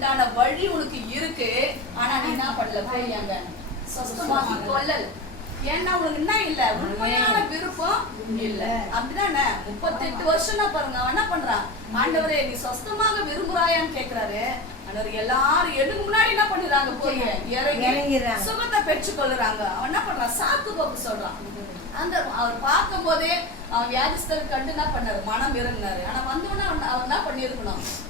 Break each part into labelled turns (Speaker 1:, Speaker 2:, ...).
Speaker 1: உண்டான வழி உனக்கு இருக்கு. ஆனா நீ என்ன பண்ணல? போய் அங்க சொஸ்தமாக்கி கொள்ளல ஏன்னா உனக்கு என்ன இல்ல? உண்மையான விருப்பம் இல்ல. அப்படிதானே? முப்பத்தெட்டு வருஷம் தான் பாருங்க அவன் என்ன பண்றான்? ஆண்டவரே நீ சொஸ்தமாக விரும்புறாயான்னு கேக்குறாரு. ஆண்டவர் எல்லாரும் எனக்கு முன்னாடி என்ன பண்ணிடுறாங்க? போய் இறங்கி. சுகத்தை பெற்று கொள்ளுறாங்க அவன் என்ன பண்றான்? சாக்கு போக்கு சொல்றான். அந்த அவர் பார்க்கும் போதே அவன் வியாதிஸ்தர் கண்டு என்ன பண்ணாரு? மனம் இறங்கினாரு. ஆனா வந்தோடனே அவன் அவர் என்ன பண்ணியிருக்கணும்? அவன்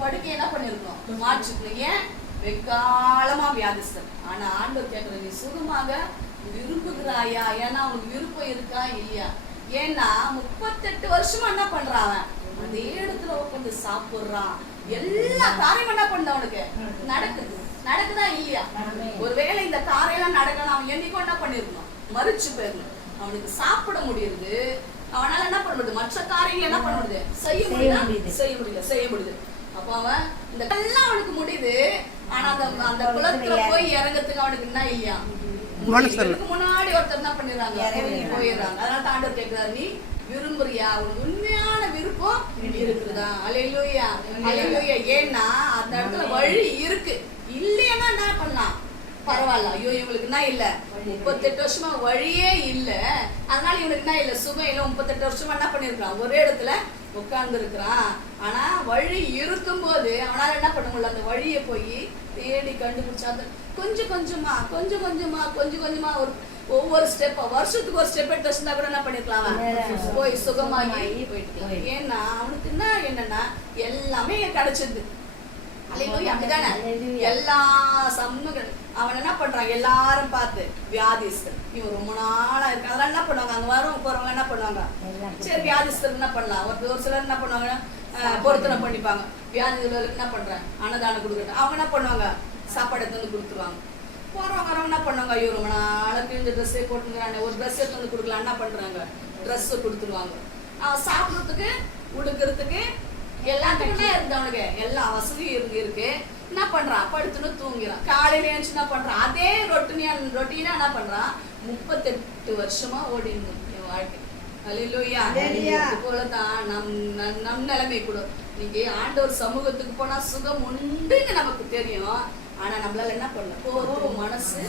Speaker 1: படுக்கை என்ன பண்ணிருக்கணும் மாற்றிக்கணும் ஏன்? வெக்காலமா வியாதிஸ்தர். ஆனா ஆண்டவர் கேட்கிற நீ சுகமாக விரும்புகிறாயா? ஏன்னா அவனுக்கு விருப்பம் இருக்கா? இல்லையா? ஏன்னா முப்பத்தெட்டு வருஷமா என்ன பண்றான் அவன்? அதே இடத்துல உட்காந்து சாப்பிடுறான். எல்லா காரியமும் என்ன பண்ண அவனுக்கு? நடக்குது. நடக்குதா? இல்லையா? ஒருவேளை இந்த காரியெல்லாம் நடக்கணும் அவன் என்னைக்கும் என்ன பண்ணிருக்கணும் மறிச்சு போயிடணும். அவனுக்கு சாப்பிட முடியுது. அவனால என்ன பண்ண முடியுது? மற்ற காரியங்கள் என்ன பண்ண முடியுது? செய்ய முடியுது. செய்ய முடியல. செய்ய முடியுது அப்ப அவன் இந்த எல்லாம் அவனுக்கு முடியுது. ஆனா அந்த அந்த குளத்துல போய் இறங்கறதுக்கு அவனுக்கு என்ன இல்லையா? முன்னாடி ஒருத்தர் என்ன பண்ணிடுறாங்க?
Speaker 2: இறங்கி
Speaker 1: இறங்கி போயிடுறாங்க. அதனால தாண்டவர் கேட்கிறாரு நீ விரும்புறியா? உனக்கு உண்மையான விருப்பம் இருக்குதா? அலையிலூயா. அலையிலூயா. ஏன்னா அந்த இடத்துல வழி இருக்கு. இல்லைன்னா என்ன பண்ணலாம்? பரவாயில்ல. ஐயோ இவங்களுக்கு என்ன இல்ல. முப்பத்தெட்டு வருஷமா வழியே இல்ல. அதனால இவனுக்கு என்ன இல்ல? சுகம் இல்ல. முப்பத்தெட்டு வருஷமா என்ன பண்ணிருக்கான் ஒரே இடத்துல உட்கார்ந்து இருக்கிறான் ஆனா வழி இருக்கும்போது அவனால என்ன பண்ண முடியல? அந்த வழியை போய் தேடி கண்டுபிடிச்சா அந்த கொஞ்சம் கொஞ்சமா கொஞ்சம் கொஞ்சமா கொஞ்சம் கொஞ்சமா ஒரு ஒவ்வொரு ஸ்டெப்பா வருஷத்துக்கு ஒரு ஸ்டெப் எடுத்து வச்சிருந்தா கூட என்ன பண்ணிருக்கலாம்? போய் சுகமாகி போயிட்டு ஏன்னா அவனுக்கு என்ன என்னன்னா எல்லாமே கிடைச்சது அல்லேலூயா, அப்படிதானே. எல்லா சமூக அவன் என்ன பண்றான்? எல்லாரும் பார்த்து வியாதிஸ்தர். இவன் ரொம்ப நாளா இருக்கு அதெல்லாம் என்ன பண்ணுவாங்க? அங்க வரவங்க போறவங்க என்ன பண்ணுவாங்க? சரி வியாதிஸ்தர் என்ன பண்ணலாம்? ஒரு ஒரு சிலர் என்ன பண்ணுவாங்க? பொருத்தனை பண்ணிப்பாங்க. வியாதிகளுக்கு என்ன பண்றேன் அன்னதானம் கொடுக்குறேன் அவங்க என்ன பண்ணுவாங்க? சாப்பாடு எடுத்து வந்து கொடுத்துருவாங்க. போறவங்க வரவங்க என்ன பண்ணுவாங்க? ஐயோ ரொம்ப நாளா கிழிஞ்ச ட்ரெஸ்ஸே போட்டுங்கிறாங்க ஒரு ட்ரெஸ் எடுத்து வந்து கொடுக்கலாம். என்ன பண்றாங்க? ட்ரெஸ் கொடுத்துருவாங்க. சாப்பிட்றதுக்கு சாப்பிடுறதுக்கு உடுக்கிறதுக்கு எல்லாத்துக்குமே இருக்கு அவனுக்கு. எல்லா வசதியும் இருக்கு இருக்கு. என்ன பண்றான் படுத்துன்னு தூங்கிறான் காலையில எழுந்துச்சு என்ன பண்றான் அதே ரொட்டினியா ரொட்டீனா என்ன பண்றான் முப்பத்தெட்டு வருஷமா ஓடி என் வாழ்க்கை. போலதான் நம் நம்- நம் நிலைமை கூட. நீங்க ஆண்டவர் சமூகத்துக்கு போனா சுகம் உண்டுன்னு நமக்கு தெரியும். ஆனா நம்மளால என்ன பண்ண? போதும் மனசு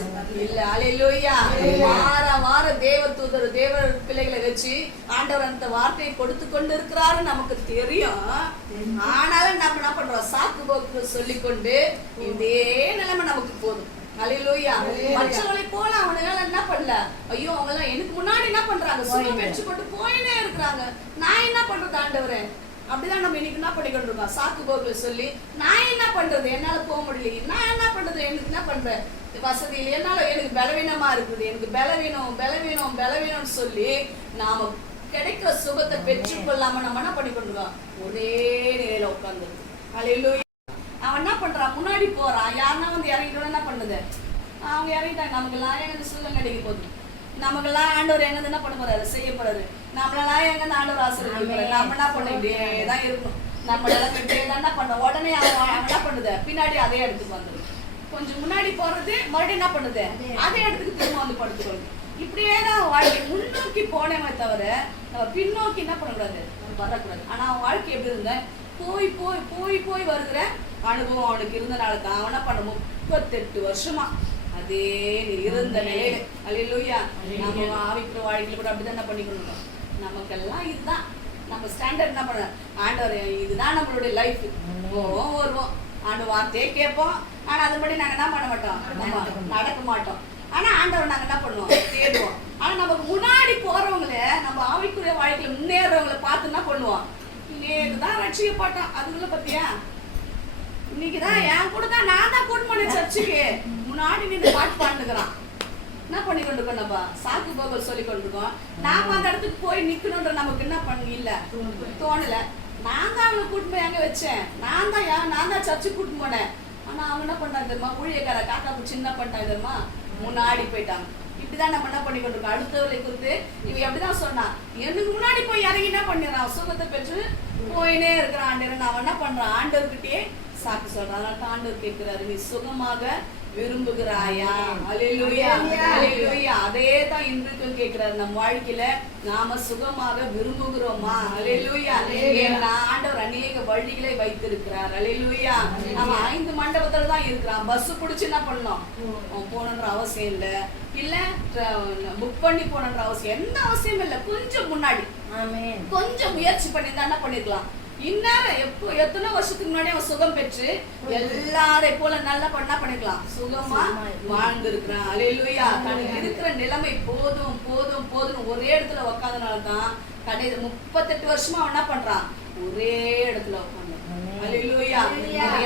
Speaker 1: இல்ல அலையிலோயா வார வார தேவ தூதர் தேவ பிள்ளைகளை வச்சு ஆண்டவர் அந்த வார்த்தையை கொடுத்து கொண்டு இருக்கிறாரு நமக்கு தெரியும். ஆனாலும் நம்ம என்ன பண்றோம்? சாக்கு போக்கு சொல்லிக்கொண்டு இதே நிலைமை நமக்கு போதும். அலையிலோயா மற்றவங்களை போல அவனுங்க என்ன பண்ணல? ஐயோ அவங்க எல்லாம் எனக்கு முன்னாடி என்ன பண்றாங்க? சுகம் பெற்று கொண்டு போயினே இருக்கிறாங்க. நான் என்ன பண்றது ஆண்டவரே? அப்படிதான் நம்ம இன்னைக்கு என்ன பண்ணிக்கிட்டு இருக்கோம்? சாக்கு போக்குல சொல்லி நான் என்ன பண்றது? என்னால போக முடியல. நான் என்ன பண்றது? எனக்கு என்ன பண்றேன் வசதி இல்லை என்னால எனக்கு பலவீனமா இருக்குது. எனக்கு பலவீனம் பலவீனம் பலவீனம்னு சொல்லி நாம கிடைக்கிற சுகத்தை பெற்றுக்கொள்ளாம நம்ம என்ன பண்ணி கொண்டிருக்கோம் ஒரே நிலையில உட்கார்ந்து அலையிலூயா அவன் என்ன பண்றான்? முன்னாடி போறான். யாருன்னா வந்து இறங்கிட்டோம் என்ன பண்ணுது? அவங்க இறங்கிட்டாங்க. நமக்கெல்லாம் எங்க சுகம் கிடைக்க போகுது. நமக்கெல்லாம் ஆண்டவர் எங்க என்ன பண்ண போறாரு? செய்ய போறாரு. நம்மளெல்லாம் எங்க ஆண்டவர் ஆசீர்வதிக்க நம்ம என்ன பண்ண? இப்படியே தான் இருக்கணும் நம்ம நிலைமை இப்படியே தான் பண்ண? உடனே அவன் என்ன பண்ணுது? பின்னாடி அதே இடத்துக்கு வந்துடும் கொஞ்சம் முன்னாடி போறது மறுபடியும் என்ன பண்ணுது? அதே இடத்துக்கு. திரும்ப வந்து படுத்துக்கொள்ளும் இப்படியே தான் வாழ்க்கை. முன்னோக்கி போனேமே தவிர பின்னோக்கி என்ன பண்ணக்கூடாது? வரக்கூடாது. ஆனா அவன் வாழ்க்கை எப்படி இருந்த? போய் போய் போய் போய் வருகிற அனுபவம் அவனுக்கு இருந்தனால தான் அவன் பண்ண முப்பத்தெட்டு வருஷமா அதே இருந்த நிலையில. அல்லேலூயா நம்ம ஆவிக்கிற வாழ்க்கையில கூட அப்படிதான் என்ன பண்ணிக்கணும்? நமக்கெல்லாம் இதுதான். நம்ம ஸ்டாண்டர்ட் என்ன பண்ண? ஆண்டவர் இதுதான் நம்மளுடைய லைஃப் போவோம் வருவோம். ஆண்டு வார்த்தையே கேட்போம். ஆனா அதுபடி நாங்க என்ன பண்ண மாட்டோம்? நம்ம நடக்க மாட்டோம். ஆனா ஆண்டவர் நாங்க என்ன பண்ணுவோம்? தேடுவோம். ஆனா நமக்கு முன்னாடி போகிறவங்கள நம்ம ஆவிக்குரிய வாழ்க்கையில் முன்னேறவங்கள பார்த்து என்ன பண்ணுவோம்? நேற்று தான் ரட்சிக்கப்பட்டோம். அதுக்குள்ள பத்தியா? இன்னைக்குதான் என் கூட தான் நான் தான் கூட்டு போனேன் சர்ச்சுக்கு முன்னாடி நின்று பாட்டு பாண்டுக்கிறான் என்ன பண்ணி கொண்டு கொண்டப்பா சாக்கு போகல் சொல்லி கொண்டிருக்கோம் நாம அந்த இடத்துக்கு போய் நிக்கணும்ன்ற நமக்கு என்ன பண்ண இல்ல. தோணல. நான் தான் அவனை கூட்டு போய் அங்க வச்சேன். நான் தான் யா- நான் தான் சர்ச்சுக்கு கூட்டு போனேன். ஆனா அவங்க என்ன பண்ணாங்க தெரியுமா? ஊழியக்கார காக்கா சின்ன பண்ணிட்டாங்க தெரியுமா? முன்னாடி போயிட்டாங்க இப்படிதான் நம்ம என்ன பண்ணி கொண்டிருக்கோம் அடுத்தவர்களை குறித்து இவ எப்படிதான் சொன்னா எனக்கு முன்னாடி போய் இறங்கி என்ன பண்ணிடுறான்? சுகத்தை பெற்று போயினே இருக்கிறான். ஆண்டவர் அவன் என்ன பண்றான்? ஆண்டவர்கிட்டயே சாக்கு சொல்றான். அதனால தான் ஆண்டவர் கேட்கிறாரு. நீ சுகமாக விரும்புகிறாயா? அதே தான் இன்றைக்கும் கேட்கிறாரு. நம்ம வாழ்க்கையில நாம சுகமாக விரும்புகிறோமா. ஏன்னா ஆண்டவர் அநேக வழிகளை வைத்திருக்கிறார். அல்லேலூயா நம்ம ஐந்து மண்டபத்துல தான் இருக்கிறான். பஸ் பிடிச்சு என்ன பண்ணலாம் அவன் போகணுன்ற அவசியம் இல்ல. இல்ல புக் பண்ணி போகணுன்ற அவசியம். எந்த அவசியம் இல்ல. கொஞ்சம் முன்னாடி. கொஞ்சம் முயற்சி பண்ணியிருந்தா என்ன பண்ணிருக்கலாம்? இந்நேரம் எப்போ எத்தனை வருஷத்துக்கு முன்னாடி அவன் சுகம் பெற்று எல்லாரை போல நல்லா பண்ணா பண்ணிக்கலாம் சுகமா
Speaker 2: சுகமா இரு.
Speaker 1: வாழ்ந்து இருக்கிறான் அலையிலுயா. தனக்கு இருக்கிற நிலைமை போதும் போதும் போதும் ஒரே இடத்துல உக்காதனால தான் கடைசி முப்பத்தெட்டு வருஷமா அவன் என்ன பண்றான்? ஒரே இடத்துல உட்காந்து. அலையிலுயா.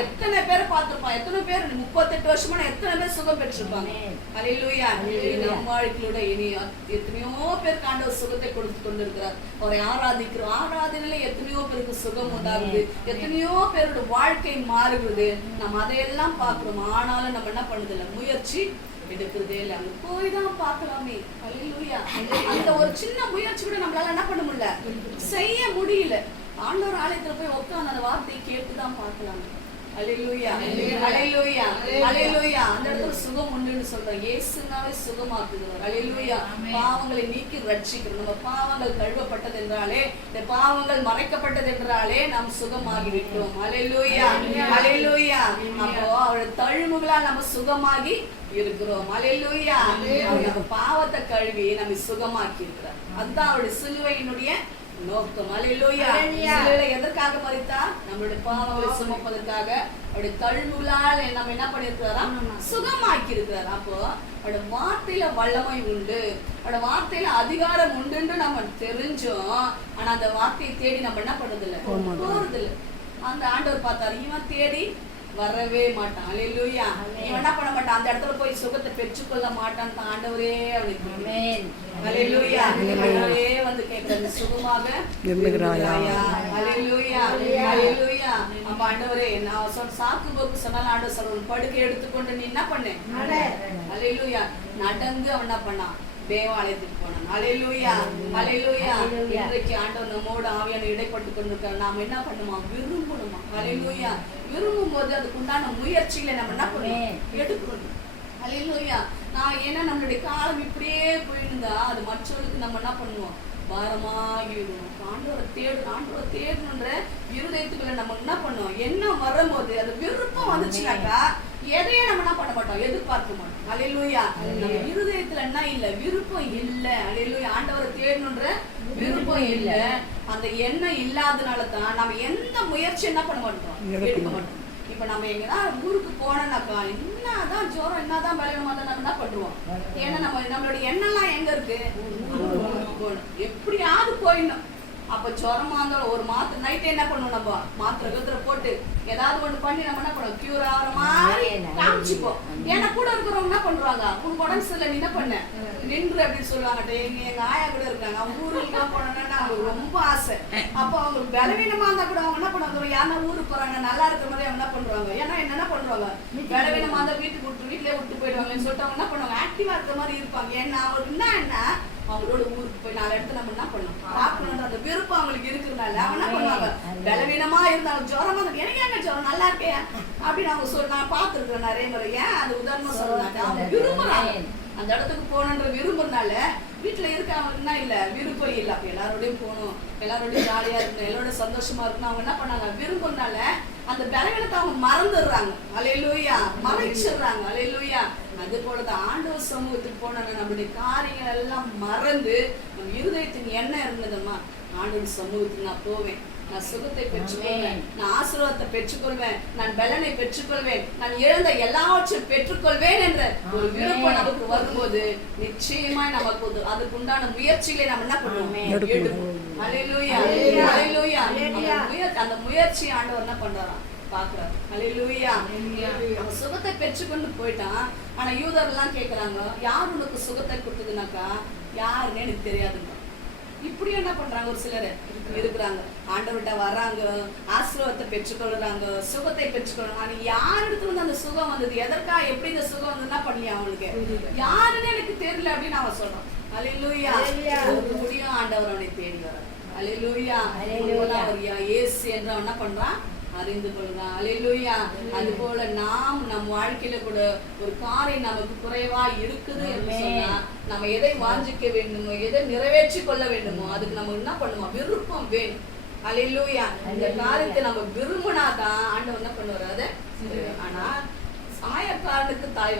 Speaker 1: எத்தனை பேரை பார்த்திருப்பான்? எத்தனை பேர் முப்பத்தெட்டு வருஷமா எத்தனை பேர் சுகம் பெற்றிருப்பாங்க?
Speaker 2: ஆமென்.
Speaker 1: அலையிலுயா
Speaker 2: Hallelujah.
Speaker 1: நம்ம வாழ்க்கையிலோட இனி எத்தனையோ பேர் ஆண்டவர் சுகத்தை கொடுத்து கொண்டிருக்கிறார். அவரை ஆராதிக்கிறோம் ஆராதனையில எத்தனையோ பேருக்கு சுகம் உண்டாகுது. எத்தனையோ பேரோட வாழ்க்கை மாறுகிறது. நம்ம அதையெல்லாம் பார்க்கிறோம். ஆனாலும் நம்ம என்ன பண்ணுதில்ல? முயற்சி எடுக்கிறதே இல்லை. அங்க போய் தான் பார்க்கலாமே. அல்லேலூயா அந்த ஒரு சின்ன முயற்சி கூட நம்மளால என்ன பண்ண முடியல? செய்ய முடியல. ஆண்டவர் ஆலயத்துல போய் உட்கார்ந்து அந்த வார்த்தையை கேட்டு தான் பார்க்கலாம். சுகம் உண்டுன்னு சொல்றோம். இயேசுனாவே சுகமாக்குகிறவர். அல்லேலூயா பாவங்களை நீக்கி ரட்சிக்கிறோம் நம்ம பாவங்கள் கழுவப்பட்டது என்றாலே இந்த பாவங்கள் மறைக்கப்பட்டது என்றாலே நாம் சுகமாகி விட்டோம் அல்லேலூயா அல்லேலூயா அப்போ அவருடைய தழும்புகளால் நம்ம சுகமாகி இருக்கிறோம். அல்லேலூயா அவர் நம்ம பாவத்தை கழுவி நம்ம சுகமாக்கி இருக்கிறார் அதுதான் அவருடைய சிலுவையினுடைய நோக்கம் எதற்காக மறித்தார் நம்மளுடைய பாவங்களை சுமப்பதற்காக. அவருடைய தழும்புகளால் நம்ம என்ன பண்ணிருக்கிறாராம் சுகமாக்கி இருக்கிறார் அப்போ அவருடைய வார்த்தையில வல்லமை உண்டு. அவருடைய வார்த்தையில அதிகாரம் உண்டுன்னு நம்ம தெரிஞ்சோம். ஆனா அந்த வார்த்தையை தேடி நம்ம என்ன பண்றது இல்ல போறது இல்ல அந்த ஆண்டவர் பார்த்தாரு இவன் தேடி வரவே மாட்டான். அல்லேலூயா இவன் என்ன பண்ண மாட்டான்? அந்த இடத்துல போய் சுகத்தை பெற்றுக்கொள்ள மாட்டான். ஆண்டவரே ஹalleluya ஆண்டவரே வந்து கேக்குறாரு சுகமாக? ஹalleluya ஹalleluya அப்ப ஆண்டவரே நான் சொன்ன சாக்கு போக்கு சொன்னாலும் ஆண்டவர் சொல்லுவார் படுக்கை எடுத்துக்கொண்டு நீ என்ன பண்ணு?
Speaker 2: நட.
Speaker 1: ஹalleluya நடந்து அவன் என்ன பண்ணான்? தேவாலயத்துக்கு போனான். ஹalleluya ஹalleluya
Speaker 2: Hallelujah.
Speaker 1: இன்றைக்கு ஆண்டவர் நம்மோடு ஆவியான இடைப்பட்டு கொண்டிருக்கார் நாம என்ன பண்ணுமா? விரும்பணுமா? ஹalleluya விரும்பும் போது அதுக்கு உண்டான முயற்சிகளை நம்ம என்ன பண்ணணும்? எடுக்கணும் ஹalleluya. நான் ஏன்னா நம்மளுடைய காலம் இப்படியே போயிருந்தா அது மற்றவர்களுக்கு நம்ம என்ன பண்ணுவோம்? பாரமாகி விடுவோம் ஆண்டவரை தேடு ஆண்டவரை தேடணுன்ற இருதயத்துக்குள்ள நம்ம என்ன பண்ணுவோம்? என்ன வரும்போது அது விருப்பம் வந்துச்சுனாக்கா எதையும் நம்ம என்ன பண்ண மாட்டோம்? எதிர்பார்க்க மாட்டோம். அலையிலூயா நம்ம இருதயத்துல என்ன இல்ல? விருப்பம் இல்ல. அலையிலூயா ஆண்டவரை தேடணுன்ற விருப்பம் இல்ல. அந்த எண்ணம் இல்லாதனால தான் நம்ம எந்த முயற்சி என்ன பண்ண மாட்டோம்?
Speaker 3: எடுக்க
Speaker 1: மாட்டோம். இப்ப நம்ம எங்கன்னா ஊருக்கு போனோம்னாக்கா என்னதான் ஜோரம் என்னதான் இருந்தா நம்ம என்ன பண்ணுவோம்? ஏன்னா நம்ம நம்மளோட எண்ணெல்லாம் எங்க இருக்கு. எப்படியாவது போயிடணும். அப்ப ஜுரமா இருந்தாலும் ஒரு மாத்திரை நைட் என்ன பண்ணுவோம் நம்ம? மாத்திரை கத்திர போட்டு ஏதாவது ஒண்ணு பண்ணி நம்ம என்ன பண்ணுவோம் கியூர் ஆகிற மாதிரி காமிச்சுப்போம். ஏன்னா கூட இருக்கிறவங்க என்ன பண்றாங்க? உனக்கு உடம்பு சரியில்லை நீ என்ன பண்ண? நின்று அப்படின்னு சொல்லுவாங்க. எங்க எங்க ஆயா கூட இருக்காங்க. அவங்க ஊருக்கு போனோம்னா அவங்களுக்கு ரொம்ப ஆசை. அப்போ அவங்களுக்கு பலவீனமா இருந்தா கூட அவங்க என்ன பண்ணுவாங்க? யாருன்னா ஊருக்கு போறாங்க நல்லா இருக்கிற மாதிரி அவங்க என்ன பண்றாங்க? ஏன்னா என்ன பண்ணுவாங்க பலவீனமா இருந்தா வீட்டுக்கு விட்டு வீட்லயே விட்டு போயிடுவாங்கன்னு சொல்லிட்டு அவங்க என்ன பண்ணுவாங்க? ஆக்டிவா இருக்கிற மாதிரி இருப்பாங்க. ஏன்னா அவங்களுக்கு என்ன என்ன? அவங்களோட ஊருக்கு போய் நாலு இடத்துல நம்ம என்ன பண்ணணும் பார்க்கணுன்ற அந்த விருப்பம் அவங்களுக்கு இருக்கிறதுனால அவங்க என்ன பண்ணுவாங்க? பலவீனமா இருந்தாலும் ஜுரமா இருக்கு. எனக்கு ஏங்க ஜுரம்? நல்லா இருக்கே. அப்படின்னு அவங்க சொல்லி நான் பார்த்துருக்கேன் நிறைய முறை. ஏன் அது உதாரணமா சொல்றாங்க அவங்க விரும்புறாங்க. அந்த இடத்துக்கு போகணுன்ற விரும்புறதுனால வீட்டுல இருக்கவங்களுக்குன்னா இல்ல? விருப்பம் இல்ல. அப்ப எல்லாரோடையும் போகணும். எல்லாரோடையும் ஜாலியா இருக்கணும். எல்லாரோட சந்தோஷமா இருக்கணும். அவங்க என்ன பண்ணாங்க? விரும்புறதுனால அந்த பலவீனத்தை அவங்க மறந்துடுறாங்க. அலையிலூயா. மறைச்சிடுறாங்க. அலையிலூயா. அது போலதான் ஆண்டவர் சமூகத்துக்கு போனா நம்மளுடைய காரியங்கள் எல்லாம் மறந்து நம்ம இருதயத்தின் எண்ணம் இருந்ததுமா ஆண்டவர் சமூகத்துக்கு நான் போவேன். நான் சுகத்தை பெற்றுக்கொள்வேன். நான் ஆசீர்வாதத்தை பெற்றுக்கொள்வேன். நான் பலனை பெற்றுக்கொள்வேன். நான் இழந்த எல்லாவற்றையும் பெற்றுக்கொள்வேன் என்ற ஒரு விருப்பம் நமக்கு வரும்போது நிச்சயமாய் நமக்கு அதுக்கு உண்டான முயற்சிகளை நம்ம என்ன பண்ணுவோம். எடுப்போம். அந்த முயற்சி அந்த முயற்சி ஆண்டவர் என்ன பண்றாராம்? பாக்குறாரு ஹalleluya அவன் சுகத்தை பெற்றுக்கொண்டு போயிட்டான். ஆனா யூதர் எல்லாம் கேக்குறாங்க யார் உனக்கு சுகத்தை கொடுத்ததுனாக்கா? யாருன்னு எனக்கு தெரியாதுங்க. இப்படி என்ன பண்றாங்க ஒரு சிலர்? இருக்கிறாங்க. ஆண்டவர்கிட்ட வர்றாங்க ஆசீர்வாதத்தை பெற்றுக்கொள்றாங்க சுகத்தை பெற்றுக்கொள்றாங்க. ஆனா யார் இடத்துல இருந்து அந்த சுகம் வந்தது? எதற்கா எப்படி இந்த சுகம் வந்து என்ன பண்ணலையா அவனுக்கு யாருன்னு எனக்கு தெரியல அப்படின்னு அவன் சொல்றான். அலையிலூயா முடியும் ஆண்டவர் அவனை தேடி வரார் அலையிலூயா
Speaker 2: Hallelujah.
Speaker 1: அவர் இயேசு என்று என்ன பண்றான்? அறிந்து கொள்ளுங்க அலையிலுயா அது போல நாம் நம் வாழ்க்கையில கூட ஒரு காரியம் நமக்கு குறைவா இருக்குது என்று சொன்னா நம்ம எதை வாஞ்சிக்க வேண்டுமோ எதை நிறைவேற்றி கொள்ள வேண்டுமோ அதுக்கு நம்ம என்ன பண்ணுவோம்? விருப்பம் வேணும். அலையிலுயா இந்த காரியத்தை நம்ம விரும்பினாதான் ஆண்டவர் என்ன பண்ணுவாரு? அதை. ஆனா சாயக்காரனுக்கு தாய்